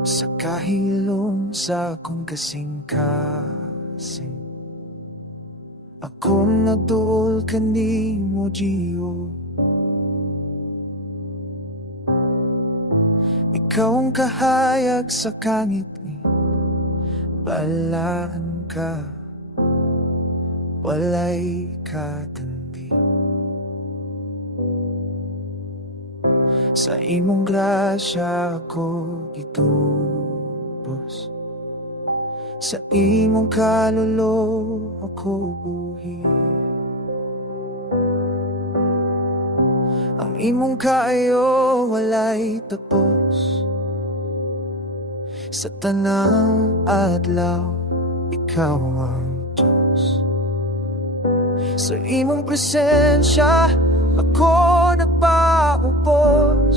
Sa kahilom sa akong kasing-kasing, akong nagduol kanimo Diyo. Ikaw ang kahayag sa kangit ni balaan ka, walay katandi. Sa imong grasya ako gitubos, sa imong kaluluwa ako buhi. Ang imong kaayo walay tapos, sa tanang adlaw ikaw ang Diyos. Sa imong presensya ako nagpaupos,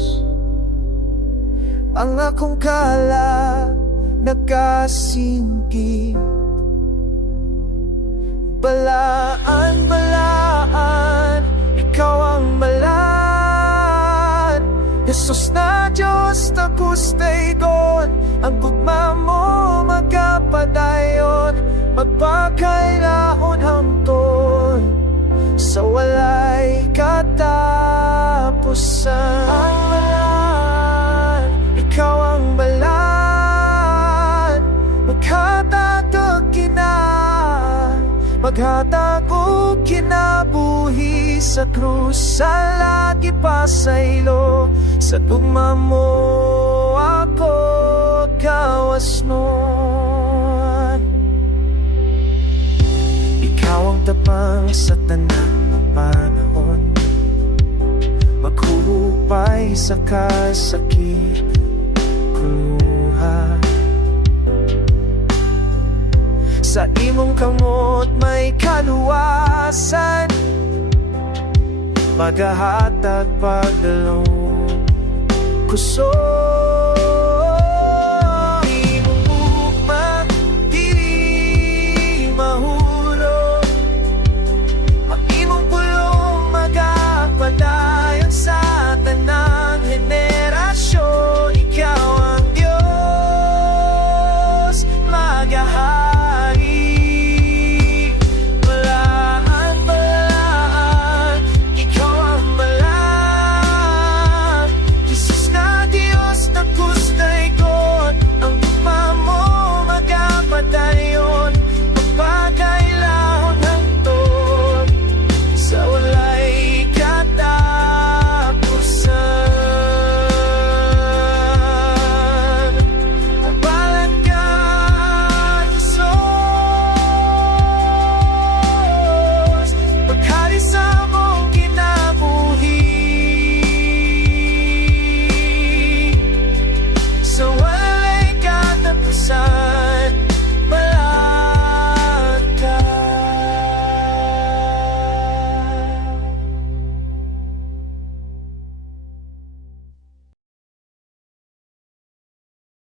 ang akong kala nagkasingkit. Balaan, balaan, ikaw ang balaan. Jesus na Diyos na gustay doon, ang gugma mo magkapadayon, magpakailaon hamton sa walay katapusan. Ang balaan, ikaw ang balaan, maghatag og kinabuhi sa krus, sa lagi pasaylo, sa tugma mo ako kawasnon. Ikaw ang tapang sa tanang panahon, maghupay sa kasakit kuluha. Sa imong kamot may kaluwasan, maghahatag pagdalong kusog.